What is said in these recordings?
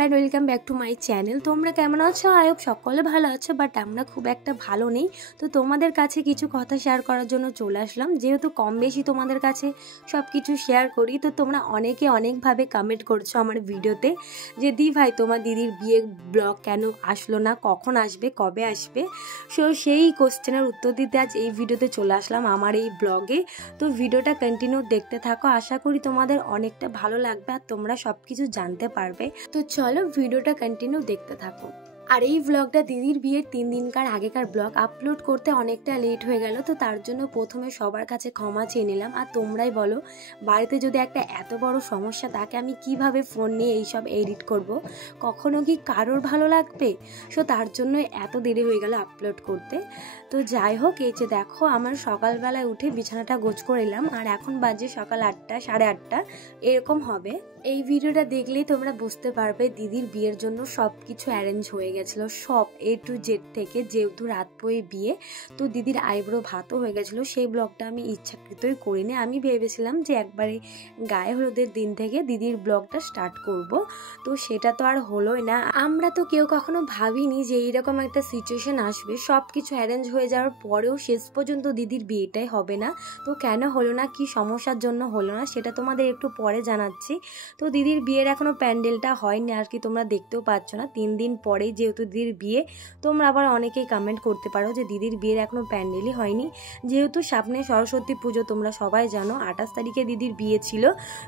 Bad welcome back to my channel. তোমরা কেমন আছো? আই হোপ সকলে ভালো আছো, বাট আমরা খুব একটা ভালো নেই। তো তোমাদের কাছে কিছু কথা শেয়ার করার জন্য চলে আসলাম। যেহেতু কম বেশি তোমাদের কাছে সব কিছু শেয়ার করি, তো তোমরা অনেকে অনেকভাবে কমেন্ট করছো আমার ভিডিওতে যে দি ভাই তোমার দিদির বিয়ে ব্লগ কেন আসলো না, কখন আসবে, কবে আসবে। সো সেই কোশ্চেনের উত্তর দিতে আজ এই ভিডিওতে চলে আসলাম আমার এই ব্লগে। তো ভিডিওটা কন্টিনিউ দেখতে থাকো, আশা করি তোমাদের অনেকটা ভালো লাগবে আর তোমরা সবকিছু জানতে পারবে। তো চলো ভিডিওটা কন্টিনিউ দেখতে থাকো। আর এই ব্লগটা দিদির বিয়ের 3 দিনকার আগেকার ব্লগ, আপলোড করতে অনেকটা লেট হয়ে গেল। তো তার জন্য প্রথমে সবার কাছে ক্ষমা চেয়ে নিলাম। আর তোমরাই বলো, বাড়িতে যদি একটা এত বড় সমস্যা থাকে, আমি কিভাবে ফোন নিয়ে এইসব এডিট করব? কখনো কি কারোর ভালো লাগবে? সো তার জন্য এত দেরি হয়ে গেল আপলোড করতে। তো যাই হোক, এই যে দেখো আমার সকালবেলায় উঠে বিছানাটা গোছ করে এলাম, আর এখন বাজে সকাল 8টা, 8:30 এরকম হবে। এই ভিডিওটা দেখলেই তোমরা বুঝতে পারবে দিদির বিয়ের জন্য সব কিছু অ্যারেঞ্জ হয়ে গেছিলো, সব A to Z থেকে। যেহেতু রাত বয়ে বিয়ে, তো দিদির আইব্রো ভাতও হয়ে গেছিলো। সেই ব্লগটা আমি ইচ্ছাকৃতই করিনি। আমি ভেবেছিলাম যে একবারে গায়ে হলুদের দিন থেকে দিদির ব্লগটা স্টার্ট করব, তো সেটা তো আর হলোই না। আমরা তো কেউ কখনো ভাবিনি যে এইরকম একটা সিচুয়েশন আসবে। সব কিছু অ্যারেঞ্জ হয়ে যাওয়ার পরেও শেষ পর্যন্ত দিদির বিয়েটাই হবে না। তো কেন হলো না, কি সমস্যার জন্য হলো না, সেটা তোমাদের একটু পরে জানাচ্ছি। তো দিদির বিয়ের এখনো প্যান্ডেলটা হয়নি আর কি, তোমরা দেখতেও পাচ্ছ না। 3 দিন পরেই যেহেতু দিদির বিয়ে, তোমরা আবার অনেকেই কমেন্ট করতে পারো যে দিদির বিয়ের এখনো প্যান্ডেলই হয়নি। যেহেতু সামনে সরস্বতী পুজো, তোমরা সবাই জানো 28 তারিখে দিদির বিয়ে ছিল,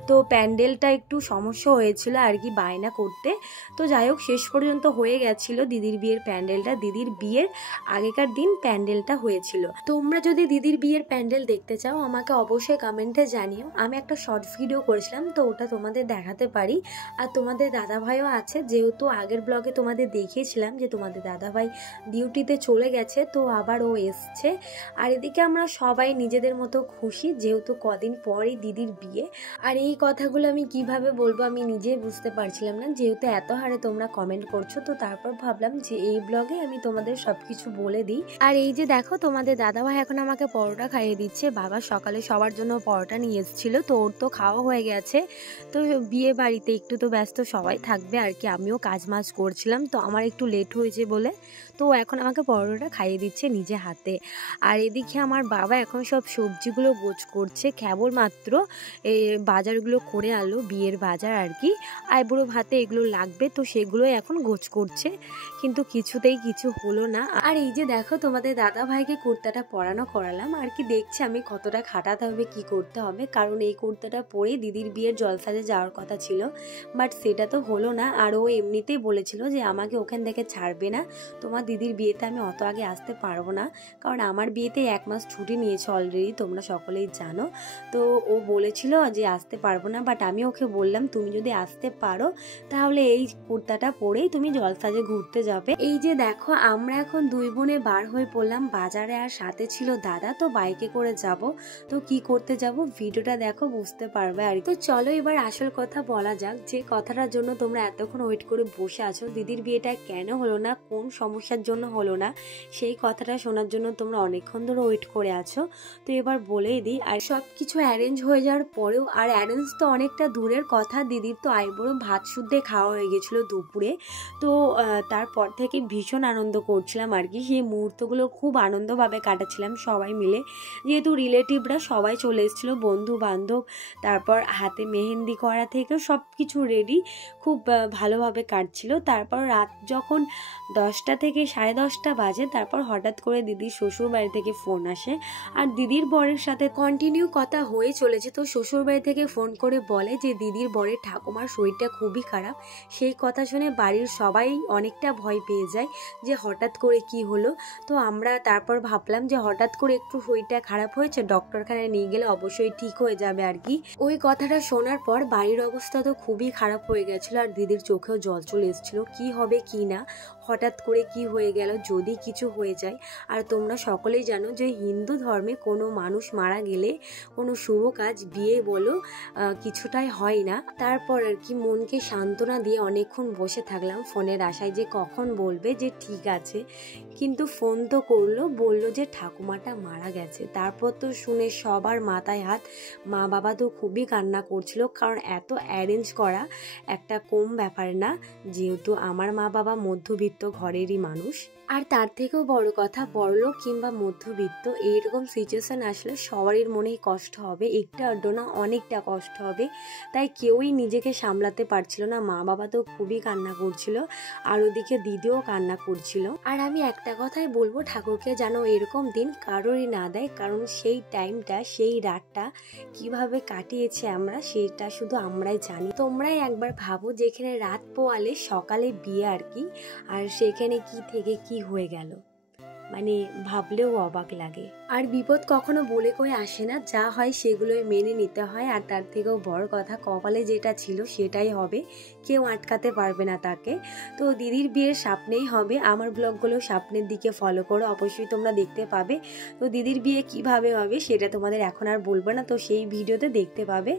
তো প্যান্ডেলটা একটু সমস্যা হয়েছিল আর কি বায়না করতে। তো যাই হোক, শেষ পর্যন্ত হয়ে গেছিল দিদির বিয়ের প্যান্ডেলটা। দিদির বিয়ের আগেকার দিন প্যান্ডেলটা হয়েছিল। তোমরা যদি দিদির বিয়ের প্যান্ডেল দেখতে চাও, আমাকে অবশ্যই কমেন্টে জানিও। আমি একটা শর্ট ভিডিও করেছিলাম, তো ওটা তোমাদের দেখাতে পারি। আর তোমাদের দাদাভাইও আছে, যেহেতু আগের ব্লগে তোমাদের দেখিয়েছিলাম যে তোমাদের দাদাভাই ডিউটিতে চলে গেছে, তো আবার ও এসছে। আর এদিকে আমরা সবাই নিজেদের মতো খুশি, যেহেতু কদিন পরই দিদির বিয়ে। আর এই কথাগুলো আমি কিভাবে বলবো আমি নিজেই বুঝতে পারছিলাম না, যেহেতু এত হারে তোমরা কমেন্ট করছো। তো তারপর ভাবলাম যে এই ব্লগে আমি তোমাদের সবকিছু বলে দিই। আর এই যে দেখো, তোমাদের দাদাভাই এখন আমাকে পরোটা খাইয়ে দিচ্ছে। বাবা সকালে সবার জন্য পরোটা নিয়ে এসেছিল, তো ওর তো খাওয়া হয়ে গেছে। তো বিয়ে বাড়িতে একটু তো ব্যস্ত সবাই থাকবে আর কি, আমিও কাজ মাজ করছিলাম, তো আমার একটু লেট হয়েছে বলে তো এখন আমাকে পরোটা খাইয়ে দিচ্ছে নিজে হাতে। আর এদিকে আমার বাবা এখন সব সবজিগুলো গোছ করছে, কেবলমাত্র এই বাজারগুলো করে আনলো, বিয়ের বাজার আর কি, আইবুড়ো ভাতে এগুলো লাগবে, তো সেগুলো এখন গোছ করছে। কিন্তু কিছুতেই কিছু হলো না। আর এই যে দেখো, তোমাদের দাদা ভাইকে কুর্তাটা পরানো করালাম আর কি, দেখছি আমি কতটা খাটাতে হবে, কি করতে হবে, কারণ এই কুর্তাটা পরে দিদির বিয়ের জলসাজে যাওয়ার কথা ছিল, বাট সেটা তো হলো না। আর ও এমনিতেই বলেছিল যে আমাকে ওখান থেকে ছাড়বে না, তোমার দিদির বিয়েতে আমি অত আগে আসতে পারবো না, কারণ আমার বিয়েতে 1 মাস ছুটি নিয়েছে অলরেডি, তোমরা সকলেই জানো। তো ও বলেছিল যে আসতে পারবো না, বাট আমি ওকে বললাম তুমি যদি আসতে পারো তাহলে এই কুর্তাটা পরেই তুমি জলসাজে ঘুরতে যাবে। এই যে দেখো, আমরা এখন 2 বোনে বার হয়ে পড়লাম বাজারে, আর সাথে ছিল দাদা, তো বাইকে করে যাব। তো কি করতে যাব ভিডিওটা দেখো, বুঝতে পারবে আর। তো চলো এবার আসল কথা বলা যাক, যে কথাটার জন্য তোমরা এতক্ষণ ওয়েট করে বসে আছো, দিদির বিয়েটা কেন হলো না, কোন সমস্যার জন্য হলো না, সেই কথাটা শোনার জন্য তোমরা অনেকক্ষণ ধরে ওয়েট করে আছো। তো এবার বলেই দিই। আর সব কিছু অ্যারেঞ্জ হয়ে যাওয়ার পরেও, আর অ্যারেঞ্জ তো অনেকটা দূরের কথা, দিদির তো আইবুড়ো ভাত শুদ্ধে খাওয়া হয়ে গেছিলো দুপুরে। তো তারপর থেকে ভীষণ আনন্দ করছিলাম আর কি, সেই মুহূর্তগুলো খুব আনন্দভাবে কাটাচ্ছিলাম সবাই মিলে। যেহেতু রিলেটিভরা সবাই চলে এসেছিলো, বন্ধু বান্ধব, তারপর হাতে মেহেন্দি করা থেকে সব কিছু রেডি, খুব ভালোভাবে কাটছিল। তারপর রাত যখন 10টা থেকে 10:30 বাজে, তারপর হঠাৎ করে দিদির শ্বশুর বাড়ি থেকে ফোন আসে। আর দিদির বরের সাথে কন্টিনিউ কথা হয়ে চলেছে, তো শ্বশুর বাড়ি থেকে ফোন করে বলে যে দিদির বরের ঠাকুমার শরীরটা খুবই খারাপ। সেই কথা শুনে বাড়ির সবাই অনেকটা ভয় পেয়ে যায় যে হঠাৎ করে কি হলো। তো আমরা তারপর ভাবলাম যে হঠাৎ করে একটু শরীরটা খারাপ হয়েছে, ডক্টরখানায় নিয়ে গেলে অবশ্যই ঠিক হয়ে যাবে আর কি। ওই কথাটা শোনার পর বাড়ির অবস্থা তো খুবই খারাপ হয়ে গেছিলো, আর দিদির চোখেও জল চলে এসেছিল, কি হবে কি না। হঠাৎ করে কি হয়ে গেল, যদি কিছু হয়ে যায়। আর তোমরা সকলেই জানো যে হিন্দু ধর্মে কোনো মানুষ মারা গেলে কোনো শুভ কাজ, বিয়ে বলো, কিছুটাই হয় না। তারপর আর কি মনকে সান্ত্বনা দিয়ে অনেকক্ষণ বসে থাকলাম ফোনের আশায় যে কখন বলবে যে ঠিক আছে। কিন্তু ফোন তো করলো, বললো যে ঠাকুমাটা মারা গেছে। তারপর তো শুনে সবার মাথায় হাত। মা বাবা তো খুবই কান্না করছিল, কারণ এত অ্যারেঞ্জ করা একটা কম ব্যাপার না, যেহেতু আমার মা বাবা মধ্যবিত্ত ঘরেরই মানুষ। আর তার থেকেও বড় কথা, বড়লোক কিংবা মধ্যবিত্ত এইরকম সিচুয়েশন আসলে সবারই মনেই কষ্ট হবে, একটা আড্ডো না অনেকটা কষ্ট হবে। তাই কেউই নিজেকে সামলাতে পারছিল না, মা বাবা তো খুবই কান্না করছিল, আর ওদিকে দিদিও কান্না করছিল। আর আমি একটা কথাই বলবো, ঠাকুরকে যেন এরকম দিন কারোরই না দেয়, কারণ সেই টাইমটা, সেই রাতটা কিভাবে কাটিয়েছে আমরা, সেটা শুধু আমরাই জানি। তোমরাই একবার ভাবো, যেখানে রাত পোয়ালে সকালে বিয়ে আর কি, আর সেখানে কি থেকে কি হয়ে গেল, মানে ভাবলেও অবাক লাগে। আর বিপদ কখনো বলে কয়ে আসে না, যা হয় সেগুলোই মেনে নিতে হয়। আর তার থেকেও বড় কথা, কপালে যেটা ছিল সেটাই হবে, কেউ আটকাতে পারবে না তাকে। তো দিদির বিয়ের স্বপ্নেই হবে। আমার ব্লগগুলো স্বপ্নের দিকে ফলো করো, অবশ্যই তোমরা দেখতে পাবে। তো দিদির বিয়ে কিভাবে হবে সেটা তোমাদের এখন আর বলবো না, তো সেই ভিডিওতে দেখতে পাবে।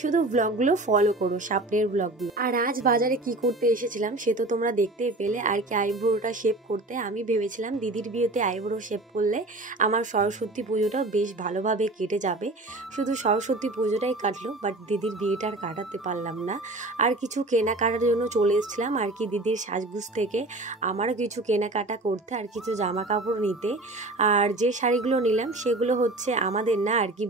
শুধু ব্লগগুলো ফলো করো, স্বপ্নের ব্লগগুলো। আর আজ বাজারে কি করতে এসেছিলাম সে তো তোমরা দেখতেই পেলে। আর কি আইব্রোটা শেভ করতে, আমি ভেবেছিলাম দিদির বিয়েতে আইব্রো শেভ করলে আমার সরস্বতী পুজোটাও বেশ ভালোভাবে কেটে যাবে। শুধু সরস্বতী পুজোটাই কাটলো, বাট দিদির বিয়েটা আর কাটাতে পারলাম না। আর কিছু কেনাকাটার জন্য চলে এসেছিলাম আর কি দিদির সাজগুজ থেকে, আমারও কিছু কেনাকাটা করতে, আর কিছু জামা কাপড় নিতে। আর যে শাড়িগুলো নিলাম সেগুলো হচ্ছে আমাদের না আর কি,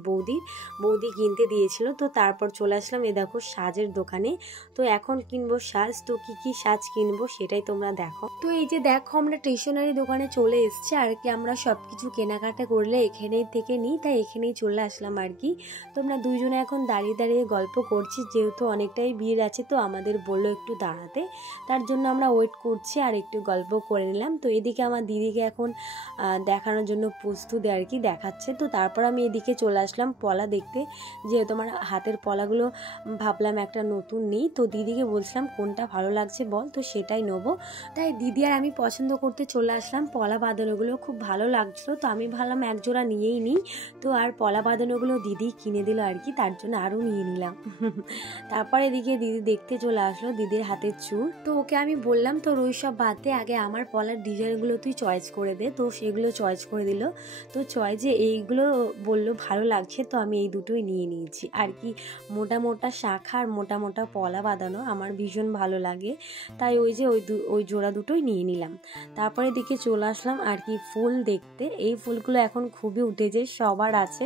বৌদি কিনতে দিয়েছিল। তো তারপর চলে আসলাম এ দেখো সাজের দোকানে। তো এখন কিনবো সাজ, তো কি সাজ কিনবো সেটাই তোমরা দেখো। তো এই যে দেখো আমরা স্টেশনারি দোকানে চলে এসেছি আর কি, আমরা সবকিছু কেনাকাটা করলে এখানেই থেকে নিই, তাই এখানেই চলে আসলাম আর কি। তোমরা দুইজনে এখন দাঁড়িয়ে দাঁড়িয়ে গল্প করছি, যেহেতু অনেকটাই ভিড় আছে, তো আমাদের বললো একটু দাঁড়াতে, তার জন্য আমরা ওয়েট করছি আর একটু গল্প করে নিলাম। তো এদিকে আমার দিদিকে এখন দেখানোর জন্য প্রস্তুত আর কি, দেখাচ্ছে। তো তারপর আমি এদিকে চলে আসলাম পলা দেখতে, যেহেতু আমার হাতের পলাগুলো ভাবলাম একটা নতুন নেই, তো দিদিকে বলছিলাম কোনটা ভালো লাগছে বল, তো সেটাই নেবো। তাই দিদি আর আমি পছন্দ করতে চলে আসলাম। পলা বাঁধানোগুলো খুব ভালো লাগছিলো, তো আমি ভাবলাম এক জোড়া নিয়েই নিই। তো আর পলা বাঁধানোগুলো দিদি কিনে দিল আর কি, তার জন্য আরও নিয়ে নিলাম। তারপর এদিকে দিদি দেখতে চলে আসলো দিদির হাতের চুল। তো ওকে আমি বললাম তোর ওই সব বাদে আগে আমার পলার ডিজাইনগুলো তুই চয়েস করে দে। তো সেগুলো চয়েস করে দিল। তো চয়েসে এইগুলো বললো ভালো লাগছে, তো আমি এই দুটোই নিয়ে নিয়েছি আর কি। মোটা মোটা শাখা আর মোটা মোটা পলা বাঁধানো আমার ভীষণ ভালো লাগে, তাই ওই যে ওই জোড়া দুটোই নিয়ে নিলাম। তারপরে দিকে চলে আসলাম আর কি ফুল দেখতে। এই ফুলগুলো এখন খুবই উঠেছে, সবার আছে,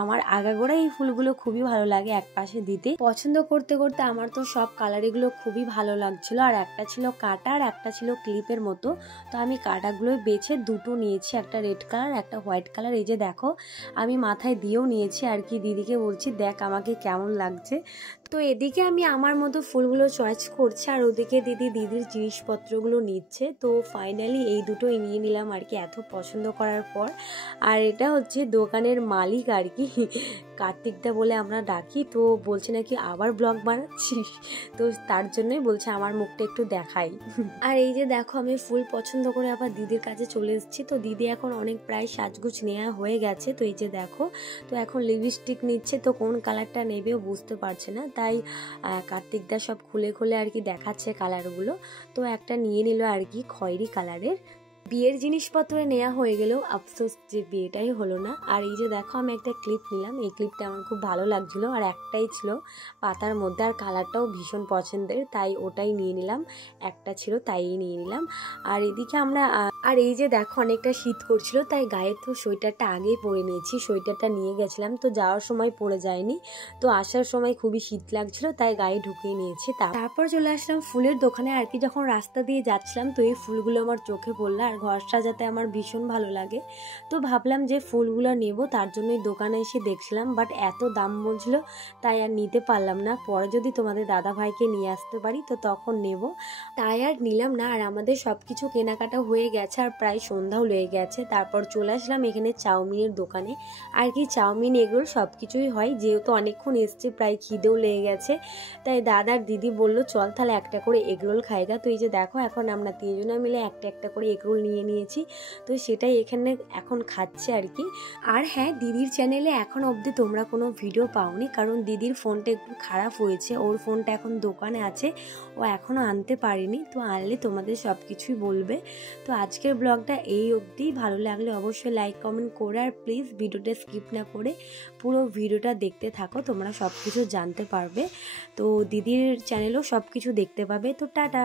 আমার আগাগোড়া এই ফুলগুলো খুবই ভালো লাগে এক পাশে দিতে। পছন্দ করতে করতে আমার তো সব কালারগুলো খুবই ভালো লাগছিল। আর একটা ছিল কাটা আর একটা ছিল ক্লিপের মতো, তো আমি কাটাগুলো বেছে দুটো নিয়েছি, একটা রেড কালার একটা হোয়াইট কালার। এই যে দেখো আমি মাথায় দিয়েও নিয়েছি আর কি, দিদিকে বলছি দেখ আমাকে কেমন লাগছে। তো এদিকে আমি আমার মতো ফুলগুলো চয়েস করছি, আর ওদিকে দিদির জিনিসপত্রগুলো নিচ্ছে। তো ফাইনালি এই দুটোই নিয়ে নিলাম আর কি, এত পছন্দ করার পর। আর এটা হচ্ছে দোকানের মালিক আর কি, কার্তিকদা বলে আমরা ডাকি। তো বলছে নাকি আবার ব্লগ বানাচ্ছিস, তো তার জন্যই বলছে আমার মুখটা একটু দেখাই। আর এই যে দেখো আমি ফুল পছন্দ করে আবার দিদির কাছে চলে এসেছি। তো দিদি এখন অনেক প্রায় সাজগুজ নেওয়া হয়ে গেছে। তো এই যে দেখো, তো এখন লিপস্টিক নিচ্ছে, তো কোন কালারটা নেবেও বুঝতে পারছে না, তাই কার্তিকদা সব খুলে খুলে আর কি দেখাচ্ছে কালারগুলো। তো একটা নিয়ে নিল আর কি খয়েরি কালারের। বিয়ের জিনিসপত্র নেওয়া হয়ে গেলেও আফসোস যে বিয়েটাই হলো না। আর এই যে দেখো আমি একটা ক্লিপ নিলাম, এই ক্লিপটা আমার খুব ভালো লাগছিল, আর একটাই ছিল পাতার মধ্যে, আর কালারটাও ভীষণ পছন্দের, তাই ওটাই নিয়ে নিলাম। একটা ছিল তাই নিয়ে নিলাম। আর এদিকে আমরা আর এই যে দেখো অনেকটা শীত করছিল, তাই গায়ে তো সোয়েটারটা আগেই পরে নিয়েছি, সোয়েটারটা নিয়ে গেছিলাম, তো যাওয়ার সময় পরে যায়নি, তো আসার সময় খুবই শীত লাগছিল তাই গায়ে ঢুকিয়ে নিয়েছি। তারপর চলে আসলাম ফুলের দোকানে আর কি। যখন রাস্তা দিয়ে যাচ্ছিলাম তো এই ফুলগুলো আমার চোখে পড়লো, আর ঘর সাজাতে আমার ভীষণ ভালো লাগে। তো ভাবলাম যে ফুলগুলো নেব, তার জন্যই দোকানে এসে দেখছিলাম, বাট এত দাম বলছিল তাই আর নিতে পারলাম না। পরে যদি তোমাদের দাদা ভাইকে নিয়ে আসতে পারি তো তখন নেব, তাই আর নিলাম না। আর আমাদের সব কিছু কেনাকাটা হয়ে গেছে আর প্রায় সন্ধ্যাও লেগে গেছে। তারপর চলে আসলাম এখানে চাউমিনের দোকানে। আর কি চাউমিন এগরোল সব কিছুই হয়, যেহেতু অনেকক্ষণ এসছে প্রায় খিদেও লেগে গেছে, তাই দাদার দিদি বললো চল তাহলে একটা করে এগরোল খাই গা। তো এই যে দেখো এখন আমরা তিনজনা মিলে একটা একটা করে এগরোল নিয়ে নিয়েছি, তো সেটাই এখানে এখন খাচ্ছে আর কি। আর হ্যাঁ, দিদির চ্যানেলে এখন অবধি তোমরা কোনো ভিডিও পাওনি, কারণ দিদির ফোনটা একটু খারাপ হয়েছে, ওর ফোনটা এখন দোকানে আছে, ও এখনও আনতে পারেনি। তো আনলে তোমাদের সব কিছুই বলবে। তো আজকের ব্লগটা এই অবধি। ভালো লাগলে অবশ্যই লাইক কমেন্ট করে আর প্লিজ ভিডিওটা স্কিপ না করে পুরো ভিডিওটা দেখতে থাকো, তোমরা সব কিছু জানতে পারবে। তো দিদির চ্যানেলেও সব কিছু দেখতে পাবে। তো টাটা।